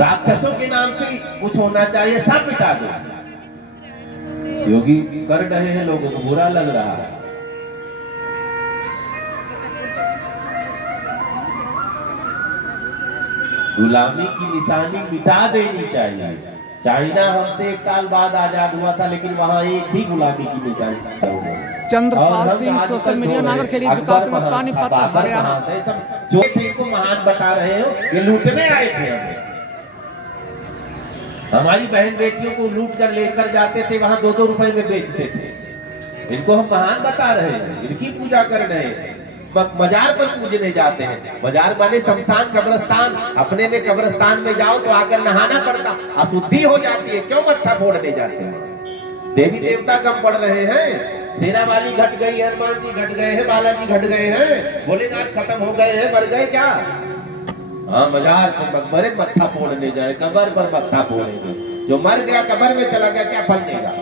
राक्षसों के नाम से कुछ होना चाहिए, सब मिटा दो। योगी कर रहे हैं, लोगों को बुरा लग रहा है। गुलामी की निशानी मिटा देनी चाहिए। चाइना हमसे 1 साल बाद आजाद हुआ था, लेकिन वहां एक भी गुलामी की निशानी। चंद्रपाल सिंह, सोशल मीडिया नागरखेड़ी, विकास पानीपत, हरियाणा। जो इनको महान बता रहे हो, ये लूटने आए थे हमें। हमारी बहन बेटियों को लूट कर लेकर जाते थे, वहां 2-2 रुपए में बेचते थे। इनको हम महान बता रहे हैं, इनकी पूजा कर रहे हैं। बाजार पर पूजने जाते हैं। बाजार माने शमशान, कब्रिस्तान। अपने में कब्रिस्तान में जाओ तो आकर नहाना पड़ता, अशुद्धि हो जाती है। क्यों मत्था फोड़ने जाते हैं? देवी देवता कम पड़ रहे हैं। सेना वाली घट गई, हनुमान जी घट गए हैं, बालाजी घट गए हैं, भोलेनाथ खत्म हो गए हैं, मर गए क्या? हाँ, बाजार पर मकबरे मत्था फोड़ने जाए, कब्र पर मत्था फोड़ेंगे। जो मर गया कब्र में चला गया, क्या फल देगा?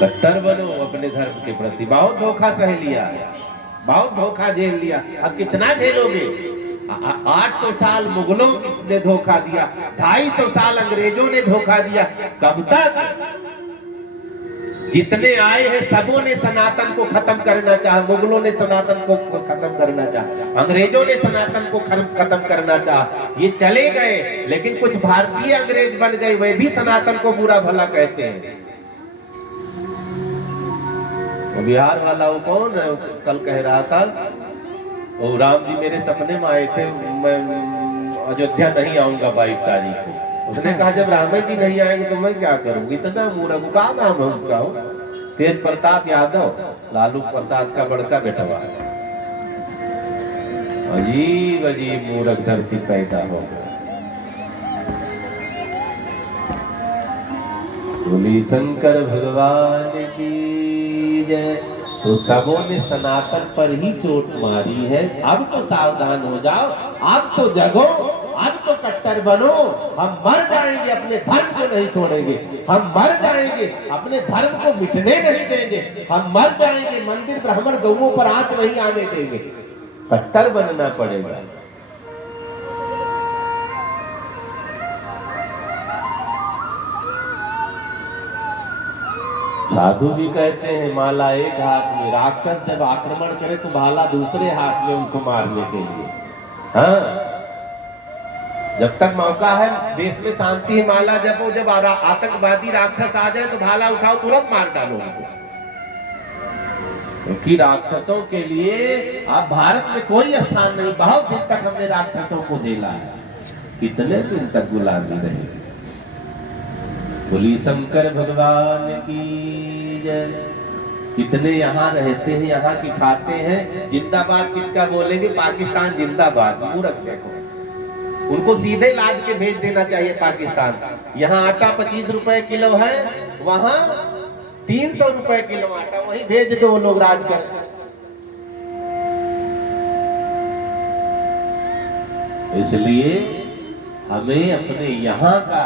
कट्टर बनो अपने धर्म के प्रति। बहुत धोखा सह लिया, बहुत धोखा झेल लिया। अब कितना झेलोगे? 800 साल मुगलों ने धोखा दिया, 250 साल अंग्रेजों ने धोखा दिया। कब तक? जितने आए हैं सबों ने सनातन को खत्म करना चाहा। मुगलों ने सनातन को खत्म करना चाहा, अंग्रेजों ने सनातन को खत्म करना चाहा। ये चले गए, लेकिन कुछ भारतीय अंग्रेज बन गए, वे भी सनातन को बुरा भला कहते हैं। बिहार वाला वो कौन है, कल कह रहा था, वो राम जी मेरे सपने में आए थे, मैं अयोध्या नहीं आऊंगा 22 तारीख को। उसने कहा जब राम जी नहीं आएंगे तो मैं क्या करूंगी? इतना मूर्ख। क्या नाम है उसका? तेज प्रताप यादव, लालू प्रसाद का बड़का बेटा। अजीब अजीब मूर्ख धरती पैदा हो गया। बोली शंकर भगवान की जय। तो सबों ने सनातन पर ही चोट मारी है। अब तो सावधान हो जाओ, अब तो जगो, अब तो कट्टर बनो। हम मर जाएंगे, अपने धर्म को नहीं छोड़ेंगे। हम मर जाएंगे, अपने धर्म को मिटने नहीं देंगे। हम मर जाएंगे, मंदिर ब्राह्मण गौओं पर आंच नहीं आने देंगे। कट्टर बनना पड़ेगा। साधु भी कहते हैं माला एक हाथ में। राक्षस जब आक्रमण करे तो भाला दूसरे हाथ में उनको मारने के लिए। हाँ, जब तक मौका है, देश में शांति है, माला जपो। जब आतंकवादी राक्षस आ जाए तो भाला उठाओ, तुरंत मार डालो उनको। क्योंकि राक्षसों के लिए अब भारत में कोई स्थान नहीं। बहुत दिन तक हमने राक्षसों को झेला है, कितने दिन तक गुलामी रहे। बोली शंकर भगवान की जय। कितने यहाँ रहते हैं, यहाँ की खाते हैं। जिंदाबाद किसका बोलेंगे? पाकिस्तान जिंदाबाद। मूर्ख देखो, उनको सीधे लाद के भेज देना चाहिए पाकिस्तान। यहाँ आटा 25 रुपए किलो है, वहां 300 रुपए किलो आटा। वहीं भेज दो, वो लोग राज कर। इसलिए हमें अपने यहाँ का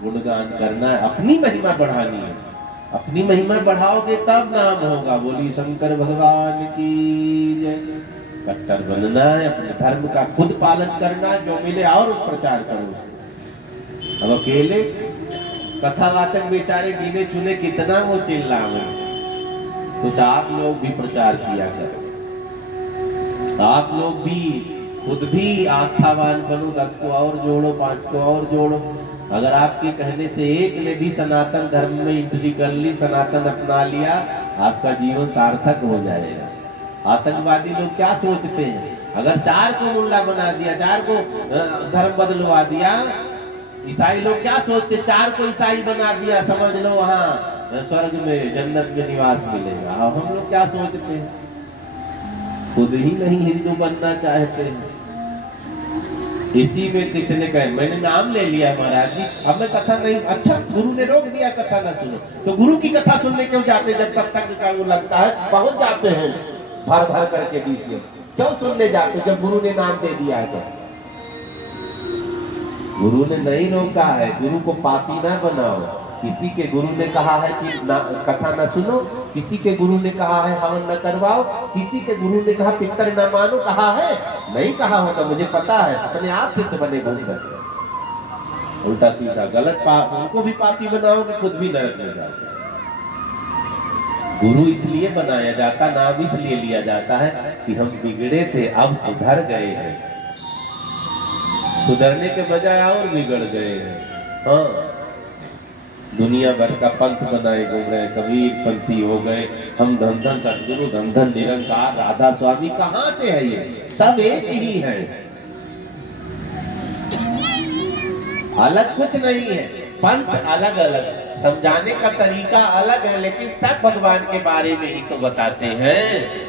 गुणगान करना है, अपनी महिमा बढ़ानी है। अपनी महिमा बढ़ाओगे तब नाम होगा। बोली शंकर भगवान की जय। कट्टर बनना है, अपने धर्म का खुद पालन करना है, जो मिले और प्रचार करो। अब अकेले कथावाचक बेचारे गिने चुने कितना वो चिल्लावे। कुछ आप लोग भी प्रचार किया करो। आप लोग भी खुद भी आस्थावान बनो। 10 को और जोड़ो, 5 को और जोड़ो। अगर आपके कहने से एक ने भी सनातन धर्म में एंट्री कर ली, सनातन अपना लिया, आपका जीवन सार्थक हो जाएगा। आतंकवादी लोग क्या सोचते हैं? अगर 4 को मुल्ला बना दिया, 4 को धर्म बदलवा दिया। ईसाई लोग क्या सोचते? 4 को ईसाई बना दिया, समझ लो वहां स्वर्ग में, जन्नत में निवास मिलेगा। अब हम लोग क्या सोचते हैं? खुद ही नहीं हिंदू बनना चाहते हैं। इसी में कितने कहे मैंने नाम ले लिया महाराज जी, अब मैं कथा नहीं। अच्छा, गुरु ने रोक दिया कथा ना सुनो, तो गुरु की कथा सुनने क्यों जाते? जब सत्संग का वो लगता है पहुंच जाते हैं भर भर करके बीच में। क्यों सुनने जाते जब गुरु ने नाम दे दिया है? तो गुरु ने नहीं रोका है, गुरु को पापी ना बनाओ। किसी के गुरु ने कहा है कि कथा न सुनो, किसी के गुरु ने कहा है हवन न करवाओ, किसी के गुरु ने कहा पितर न मानो, कहा है? नहीं कहा होगा, मुझे पता है। अपने आप से तो बने घूम रहे, उल्टा सीधा गलत पाप, उनको भी पापी बनाओगे, खुद भी नरक में जाओगे। गुरु इसलिए बनाया जाता, नाम इसलिए लिया जाता है कि हम बिगड़े थे, अब सुधर गए हैं। सुधरने के बजाय और बिगड़ गए हैं। हाँ, दुनिया भर का पंथ बनाए घूम रहे, कबीर पंथी हो गए, हम धन धन सदगुरु, धन धन निरंकार, राधा स्वामी। कहाँ से है ये? सब एक ही है, अलग कुछ नहीं है। पंथ अलग अलग, समझाने का तरीका अलग है, लेकिन सब भगवान के बारे में ही तो बताते हैं।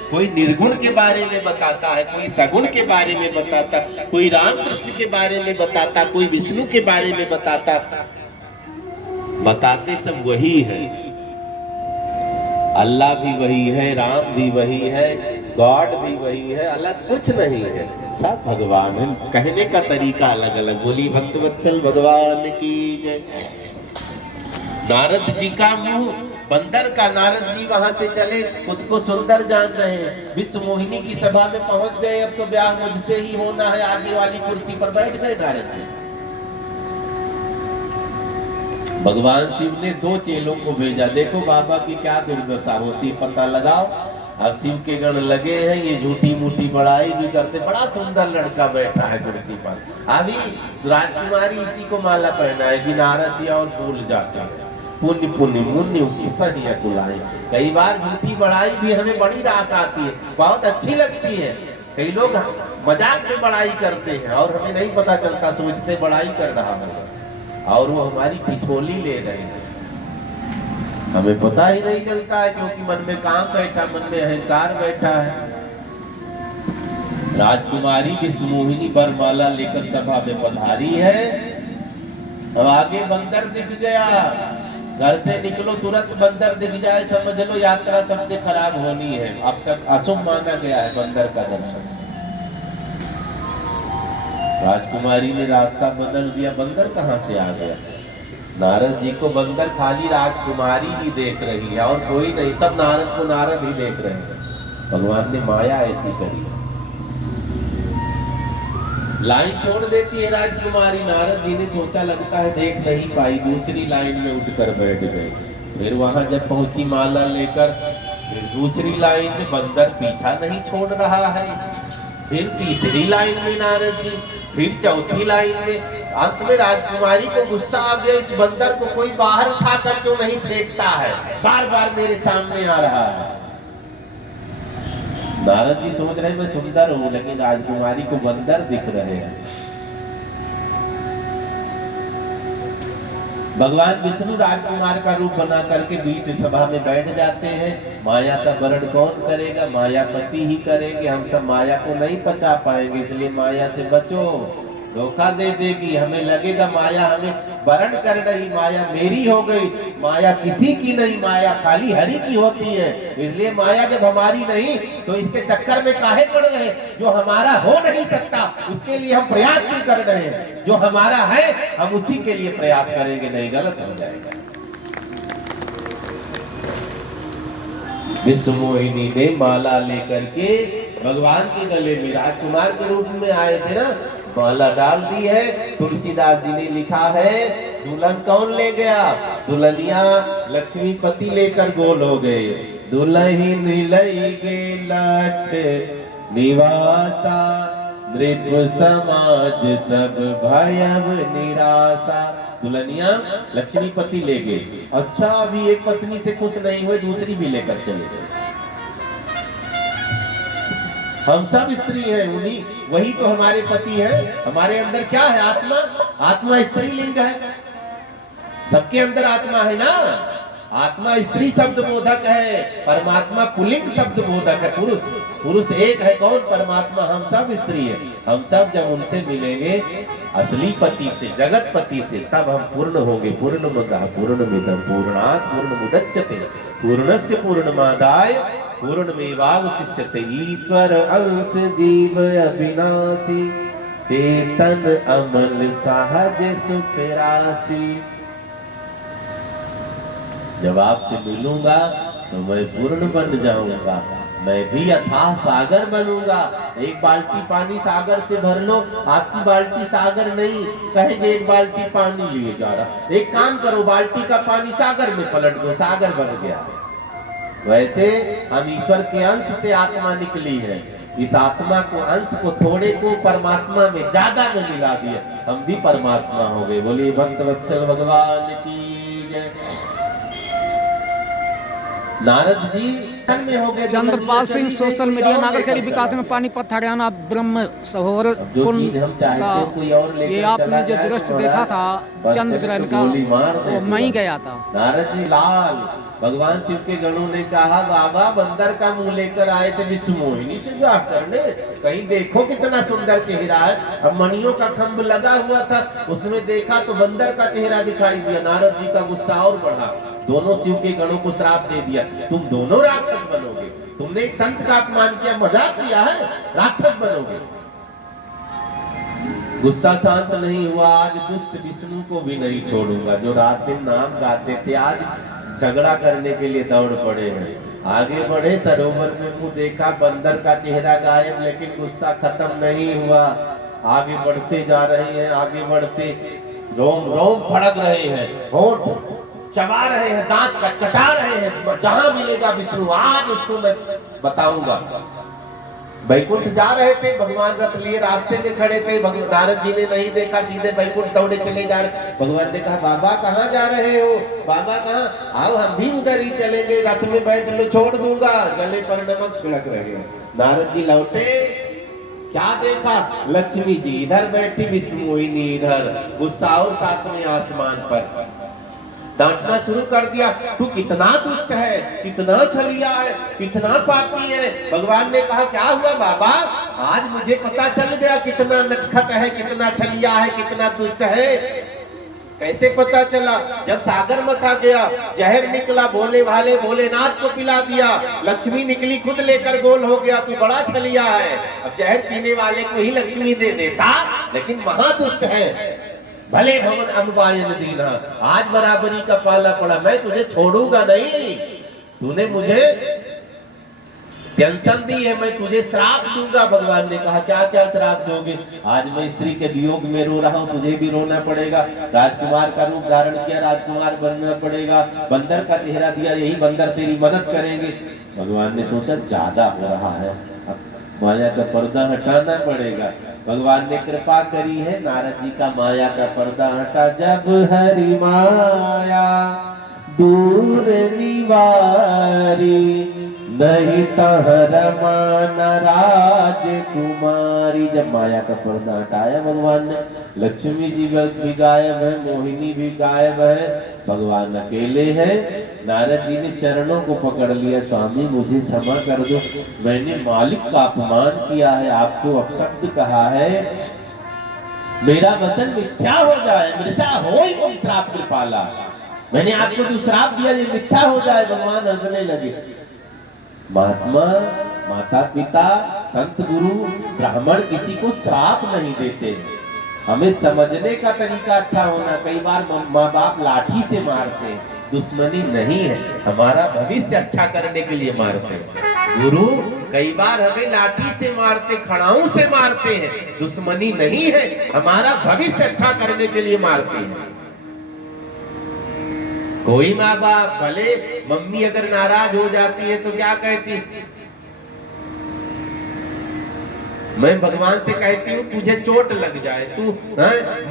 कोई निर्गुण के बारे में बताता है, कोई सगुण के बारे में बताता, कोई रामकृष्ण के बारे में बताता, कोई विष्णु के बारे में बताता। बताते सब वही है। अल्लाह भी वही है, राम भी वही है, गॉड भी वही है, अलग कुछ नहीं है, सब भगवान है। कहने का तरीका अलग अलग। बोली भक्तवत्सल भगवान की जय। नारद जी का मुंह बंदर का, नारद जी वहां से चले, खुद को सुंदर जान रहे हैं, विश्व मोहिनी की सभा में पहुंच गए। अब तो ब्याह मुझसे ही होना है, आगे वाली कुर्सी पर बैठ गए नारद जी। भगवान शिव ने 2 चेलों को भेजा, देखो बाबा की क्या दुर्दशा होती, पता लगाओ। अब शिव के गण लगे हैं, ये झूठी मूठी बड़ाई भी करते। बड़ा सुंदर लड़का बैठा है कुर्सी पर, अभी राजकुमारी इसी को माला पहनाएगी। नारद जी और भूल जाते हैं। पुण्य पुण्य मुन्य सही बुलाई। कई बार झूठी बड़ाई भी हमें बड़ी रास आती है, बहुत अच्छी लगती है। कई लोग मजाक में बड़ाई करते हैं और हमें नहीं पता चलता, सोचते बड़ाई कर रहा है और वो हमारी ठिठोली ले रहे हैं, हमें पता ही नहीं चलता है, क्योंकि मन में काम बैठा, मन में अहंकार बैठा है। राजकुमारी विश्वमोहिनी वरमाला लेकर सभा में पधारी है। अब आगे बंदर दिख गया, घर से निकलो तुरंत बंदर दिख जाए, समझ लो यात्रा सबसे खराब होनी है। अब सब अशुभ माना गया है बंदर का दर्शन। राजकुमारी ने रास्ता बदल दिया, बंदर कहाँ से आ गया? नारद जी को बंदर खाली राजकुमारी ही देख रही है और कोई नहीं, सब नारद को नारद ही देख रहे हैं। भगवान ने माया ऐसी करी, लाइन छोड़ देती है राजकुमारी। नारद जी ने सोचा लगता है देख नहीं पाई, दूसरी लाइन में उठकर बैठ गए। फिर वहां जब पहुंची माला लेकर, फिर दूसरी लाइन में बंदर पीछा नहीं छोड़ रहा है। फिर तीसरी लाइन में नारद जी, फिर चौथी लाइन में। अंत में राजकुमारी को गुस्सा आ गया, इस बंदर को कोई बाहर उठाकर क्यों नहीं फेंकता है, बार बार मेरे सामने आ रहा है। नारद जी सोच रहे मैं सुंदर हूं, लेकिन राजकुमारी को बंदर दिख रहे हैं। भगवान विष्णु राजकुमार का रूप बना करके बीच सभा में बैठ जाते हैं। माया का वरण कौन करेगा? मायापति ही करेंगे। हम सब माया को नहीं पचा पाएंगे, इसलिए माया से बचो, धोखा दे देगी। हमें लगेगा माया हमें वरण कर रही, माया मेरी हो गई। माया किसी की नहीं, माया खाली हरि की होती है। इसलिए माया जब हमारी नहीं तो इसके चक्कर में काहे पड़ रहे? जो हमारा हो नहीं सकता उसके लिए हम प्रयास क्यों कर रहे हैं? जो हमारा है हम उसी के लिए प्रयास करेंगे, नहीं गलत हो जाएगा। विश्व मोहिनी ने माला लेकर के भगवान के गले में राजकुमार के रूप में आए थे ना, माला डाल दी है। तुलसीदास जी ने लिखा है, दुल्हन कौन ले गया? दुल्हनिया लक्ष्मीपति लेकर गोल हो गए। दुल्हन लई गे लक्ष निवासा, नृप समाज सब भयव निराशा। दुल्हनिया लक्ष्मीपति ले गए। अच्छा, अभी एक पत्नी से खुश नहीं हुए, दूसरी भी लेकर चले गए। हम सब स्त्री हैं, उन्हीं वही तो हमारे पति है। हमारे अंदर क्या है? आत्मा। आत्मा स्त्रीलिंग है, सबके अंदर आत्मा है ना। आत्मा स्त्री शब्द बोधक है, परमात्मा पुल्लिंग शब्द बोधक है। पुरुष पुरुष एक है, कौन? परमात्मा। हम सब स्त्री है। हम सब जब उनसे मिलेंगे असली पति से, जगत पति से, तब हम पूर्ण होंगे। पूर्णमदः पूर्णमिदं पूर्णात् पूर्णमुदच्यते पूर्णस्य पूर्णमादाय पूर्णमेवावशिष्यते। ईश्वर अंश जीव अविनाशी चेतन अमल सहज सुख राशि। जब आपसे मिलूंगा तो मैं पूर्ण बन जाऊंगा, मैं भी अथाह सागर बनूंगा। एक बाल्टी पानी सागर से भर लो, आपकी बाल्टी सागर नहीं, कहेंगे एक बाल्टी पानी लिए जा रहा। एक काम करो, बाल्टी का पानी सागर में पलट दो, सागर बन गया। वैसे हम ईश्वर के अंश से आत्मा निकली है, इस आत्मा को, अंश को, थोड़े को परमात्मा में ज्यादा में मिला दिया, हम भी परमात्मा हो गए। बोलिए भक्त वत्सल भगवान की जय। नारद जी में हो गए। चंद्रपाल सिंह, सोशल मीडिया नागरखेड़ी विकास में पानीपत हरियाणा ब्रह्म सरोवर कुंड का ये आपने जो दृश्य देखा था चंद्र ग्रहण का, वो मैं ही गया था। नारद जी लाल, भगवान शिव के गणों ने कहा बाबा बंदर का मुंह लेकर आए थे विश्व मोहिनी से विवाह करने, कहीं देखो कितना सुंदर चेहरा है। अब मणियों का खंभ लगा हुआ था, उसमें देखा तो बंदर का चेहरा दिखाई दिया। नारद जी का गुस्सा और बढ़ा, दोनों शिव के गणों को श्राप दे दिया, तुम दोनों राक्षस बनोगे। तुमने एक संत का अपमान किया, मजाक किया है, राक्षस बनोगे। गुस्सा शांत नहीं हुआ, आज दुष्ट विष्णु को भी नहीं छोड़ूंगा। जो रात दिन नाम गाते थे आज झगड़ा करने के लिए दौड़ पड़े हैं। आगे बढ़े, सरोवर में मुंह देखा, बंदर का चेहरा गायब, लेकिन गुस्सा खत्म नहीं हुआ। आगे बढ़ते जा रहे हैं, आगे बढ़ते रोम रोम फड़क रहे हैं, होंठ चबा रहे हैं, दांत कटकटा रहे हैं। जहां मिलेगा विष्णु आज उसको मैं बताऊंगा। बैकुंठ जा रहे थे, भगवान रथ लिए रास्ते में खड़े थे। नारद जी ने नहीं देखा, सीधे बैकुंठ दौड़े चले जा रहे। भगवान ने कहा बाबा कहाँ जा रहे हो? बाबा कहाँ? आओ हम भी उधर ही चलेंगे, रथ में बैठ लो, छोड़ दूंगा। गले पर नमक छिड़क रहे हैं। नारद जी लौटे, क्या देखा? लक्ष्मी जी इधर बैठी, विश्व मोहिनी इधर, गुस्सा और सातवें आसमान पर। डांटना शुरू कर दिया, तू कितना दुष्ट है, कितना छलिया है, कितना पापी है। भगवान ने कहा क्या हुआ बाबा? आज मुझे पता चल गया कितना नटखट है, कितना छलिया है, कितना दुष्ट है। कैसे पता चला? जब सागर मथा गया, जहर निकला, भोले भाले भोलेनाथ को पिला दिया। लक्ष्मी निकली, खुद लेकर गोल हो गया, तू बड़ा छलिया है। अब जहर पीने वाले को ही लक्ष्मी दे देता, लेकिन महादुष्ट है। भले भवन अनुपायन दीना, आज बराबरी का पाला पड़ा, मैं तुझे छोड़ूंगा नहीं। तूने मुझे टेंशन दी है, मैं तुझे श्राप दूंगा। भगवान ने कहा क्या क्या श्राप दोगे? आज मैं स्त्री के वियोग में रो रहा हूँ, तुझे भी रोना पड़ेगा। राजकुमार का रूप धारण किया, राजकुमार बनना पड़ेगा। बंदर का चेहरा दिया, यही बंदर तेरी मदद करेंगे। भगवान ने सोचा ज्यादा हो रहा है, अब माया का पर्दा हटाना पड़ेगा। भगवान ने कृपा करी है, नारद जी का माया का पर्दा हटा। जब हरि माया दूर निवारी, नहीं तहर मान राजकुमारी। जब माया का पर्दा हटाया भगवान ने, लक्ष्मी जी भी गायब है, मोहिनी भी गायब है, भगवान अकेले हैं। नारद जी ने चरणों को पकड़ लिया, स्वामी मुझे क्षमा कर दो, मैंने मालिक का अपमान किया है, आपको अपशब्द कहा है, मेरा वचन मिथ्या हो जाए, मृषा हो ही कोई श्राप कृपाला। मैंने आपको जो श्राप दिया ये मिथ्या हो जाए। भगवान हंसने लगे। महात्मा, माता पिता, संत गुरु, ब्राह्मण किसी को श्राप नहीं देते। हमें समझने का तरीका अच्छा होना। कई बार माँ बाप लाठी से मारते हैं, दुश्मनी नहीं है, हमारा भविष्य अच्छा करने के लिए मारते हैं। गुरु कई बार हमें लाठी से मारते, खड़ाऊ से मारते हैं, दुश्मनी नहीं है, हमारा भविष्य अच्छा करने के लिए मारते हैं। कोई माँ बाप, भले मम्मी अगर नाराज हो जाती है तो क्या कहती? मैं भगवान से कहती हूँ तुझे चोट लग जाए, तू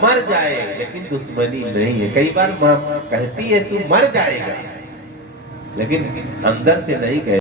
मर जाए, लेकिन दुश्मनी नहीं है। कई बार माँ कहती है तू मर जाएगा, लेकिन अंदर से नहीं कहती।